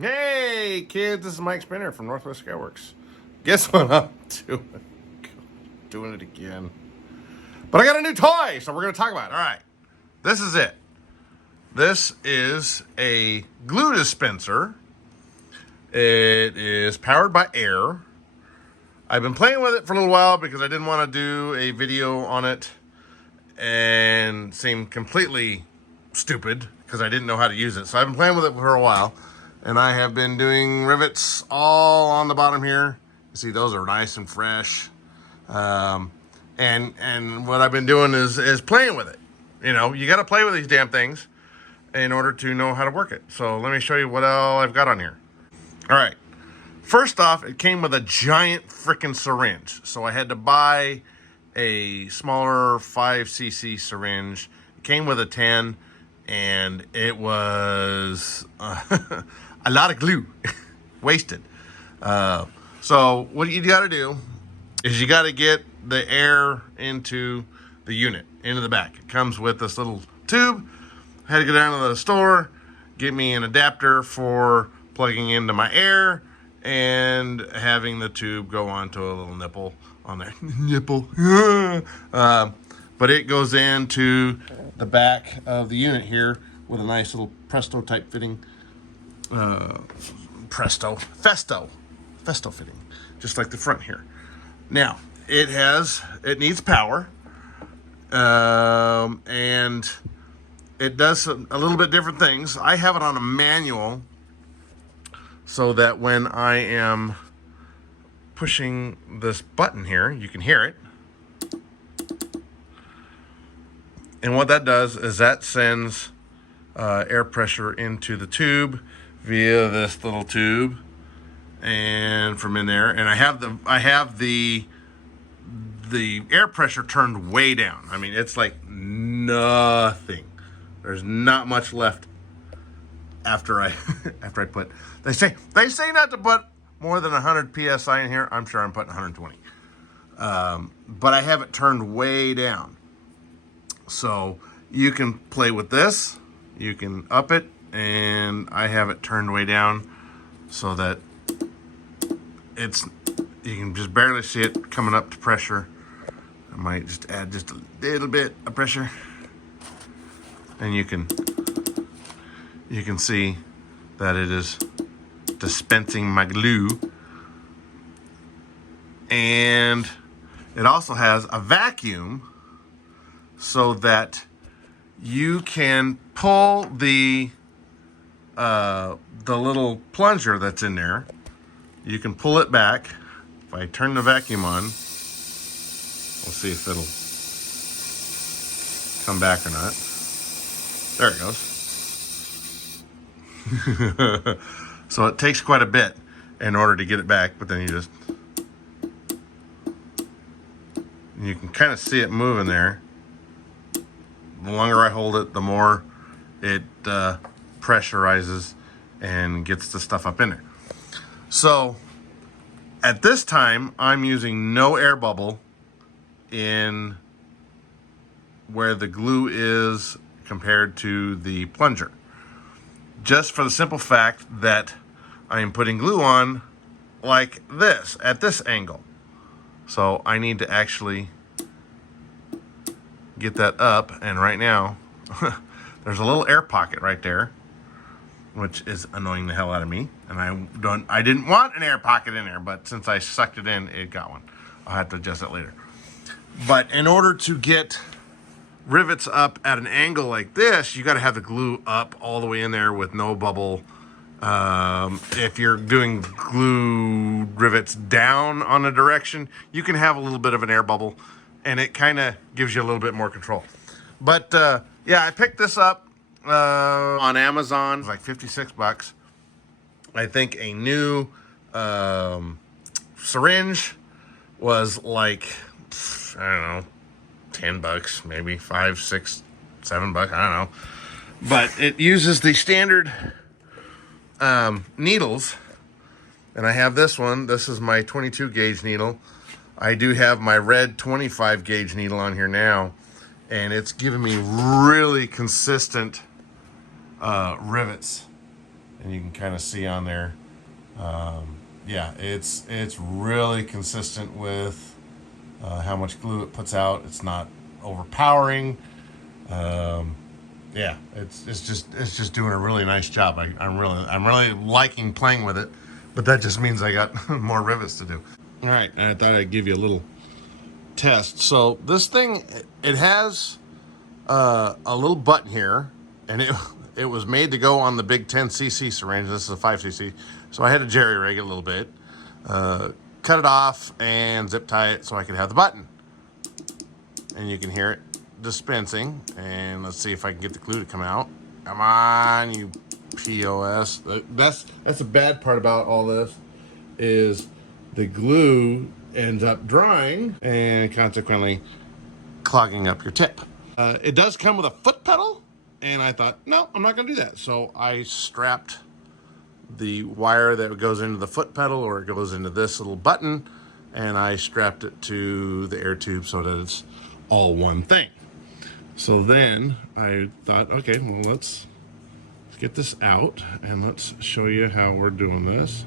Hey kids, this is Mike Spinner from Northwest Skyworks. Guess what I'm doing? Doing it again. But I got a new toy, so we're going to talk about it. All right, this is it. This is a glue dispenser. It is powered by air. I've been playing with it for a little while because I didn't want to do a video on it and seem completely stupid because I didn't know how to use it. So I've been playing with it for a while. And I have been doing rivets all on the bottom here. You see, those are nice and fresh. And what I've been doing is playing with it. You know, you got to play with these damn things in order to know how to work it. So let me show you what all I've got on here. All right. First off, it came with a giant freaking syringe. So I had to buy a smaller 5cc syringe. It came with a 10, and it was a lot of glue wasted. So what you got to do is you got to get the air into the unit, into the back. It comes with this little tube. I had to go down to the store, get me an adapter for plugging into my air and having the tube go onto a little nipple on there. Nipple. But it goes into the back of the unit here with a nice little Presto type fitting. Festo fitting, just like the front here. Now it needs power, and it does a little bit different things. I have it on a manual so that when I am pushing this button here, you can hear it. And what that does is that sends air pressure into the tube via this little tube, and from in there, and I have the air pressure turned way down. I mean, it's like nothing. There's not much left after I put. They say not to put more than 100 psi in here. I'm sure I'm putting 120, but I have it turned way down, so you can play with this. You can up it. And I have it turned way down so that you can just barely see it coming up to pressure. I might just add just a little bit of pressure, and you can see that it is dispensing my glue. And it also has a vacuum so that you can pull the little plunger that's in there. You can pull it back. If I turn the vacuum on, we'll see if it'll come back or not. There it goes. So it takes quite a bit in order to get it back, but then you can kind of see it moving there. The longer I hold it, the more it pressurizes and gets the stuff up in there. So at this time, I'm using no air bubble in where the glue is compared to the plunger, just for the simple fact that I am putting glue on like this at this angle. So I need to actually get that up, and right now there's a little air pocket right there, which is annoying the hell out of me. And I didn't want an air pocket in there, but since I sucked it in, it got one. I'll have to adjust it later. But in order to get rivets up at an angle like this, you got to have the glue up all the way in there with no bubble. If you're doing glue rivets down on a direction, you can have a little bit of an air bubble, and it kind of gives you a little bit more control. But yeah, I picked this up on Amazon. It's like 56 bucks. I think a new syringe was like, I don't know, 10 bucks, maybe 5, 6, 7 bucks, I don't know. But it uses the standard needles, and I have this one. This is my 22 gauge needle. I do have my red 25 gauge needle on here now, and it's giving me really consistent rivets. and you can kind of see on there. Yeah, it's really consistent with how much glue it puts out. It's not overpowering. Yeah, it's just doing a really nice job. I'm really liking playing with it, but that just means I got more rivets to do. All right, I thought I'd give you a little test. So this thing, it has a little button here, and it was made to go on the big 10cc syringe. This is a 5cc, so I had to jerry rig it a little bit, cut it off, and zip tie it so I could have the button. And you can hear it dispensing. And let's see if I can get the glue to come out. Come on, you POS. That's the bad part about all this, is the glue ends up drying and consequently clogging up your tip. It does come with a foot pedal, and I thought, no, I'm not gonna do that. So I strapped the wire that goes into the foot pedal, or it goes into this little button, and I strapped it to the air tube so that it's all one thing. So then I thought, okay, well, let's get this out and let's show you how we're doing this.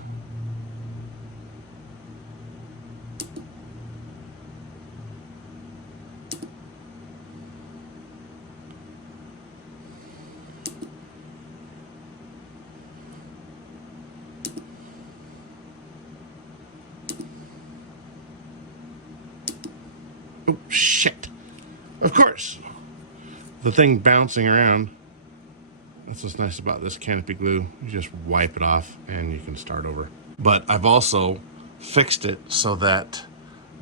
Oh, shit. Of course. The thing bouncing around. That's what's nice about this canopy glue. You just wipe it off and you can start over. But I've also fixed it so that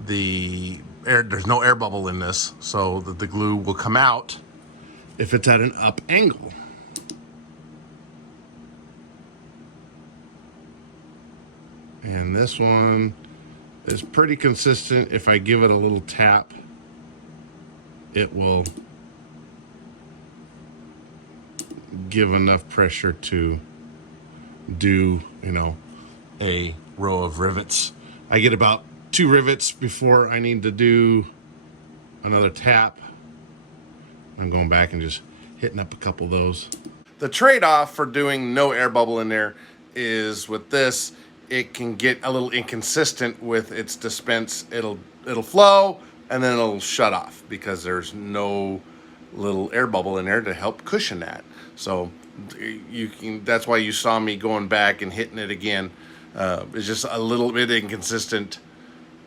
there's no air bubble in this, so that the glue will come out if it's at an up angle. And this one is pretty consistent. If I give it a little tap, it will give enough pressure to do, you know, a row of rivets. I get about 2 rivets before I need to do another tap. I'm going back and just hitting up a couple of those. The trade-off for doing no air bubble in there is with this, it can get a little inconsistent with its dispense. It'll flow and then it'll shut off because there's no little air bubble in there to help cushion that. So that's why you saw me going back and hitting it again. It's just a little bit inconsistent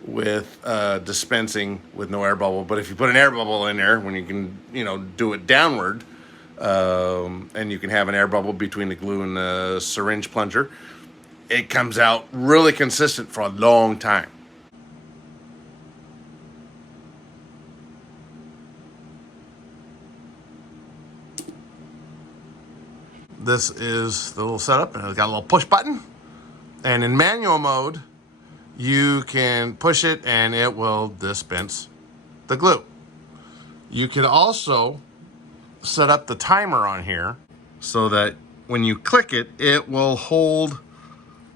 with dispensing with no air bubble. But if you put an air bubble in there, when you can, you know, do it downward, and you can have an air bubble between the glue and the syringe plunger, it comes out really consistent for a long time. This is the little setup, and it's got a little push button. And in manual mode, you can push it and it will dispense the glue. You can also set up the timer on here so that when you click it, it will hold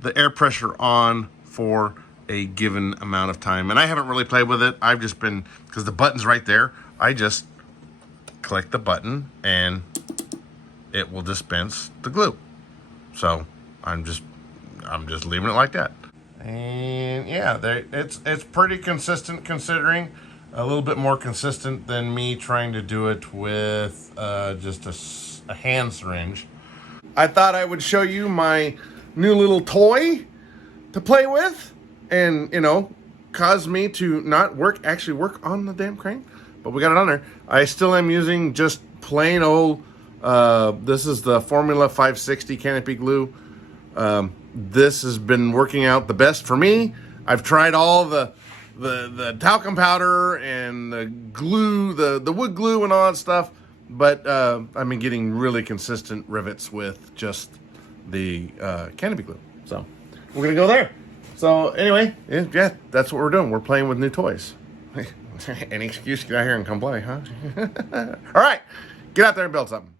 the air pressure on for a given amount of time. And I haven't really played with it. I've just been, because the button's right there, I just click the button and it will dispense the glue. So I'm just leaving it like that. And yeah, it's pretty consistent, considering a little bit more consistent than me trying to do it with just a hand syringe. I thought I would show you my new little toy to play with, and you know, cause me to not actually work on the damn crane, but we got it on there. I still am using just plain old, this is the Formula 560 canopy glue. This has been working out the best for me. I've tried all the talcum powder and the glue, the wood glue and all that stuff, but I've been getting really consistent rivets with just the canopy glue. So we're gonna go there. So anyway, yeah, that's what we're doing. We're playing with new toys. Any excuse to get out here and come play, huh? All right, get out there and build something.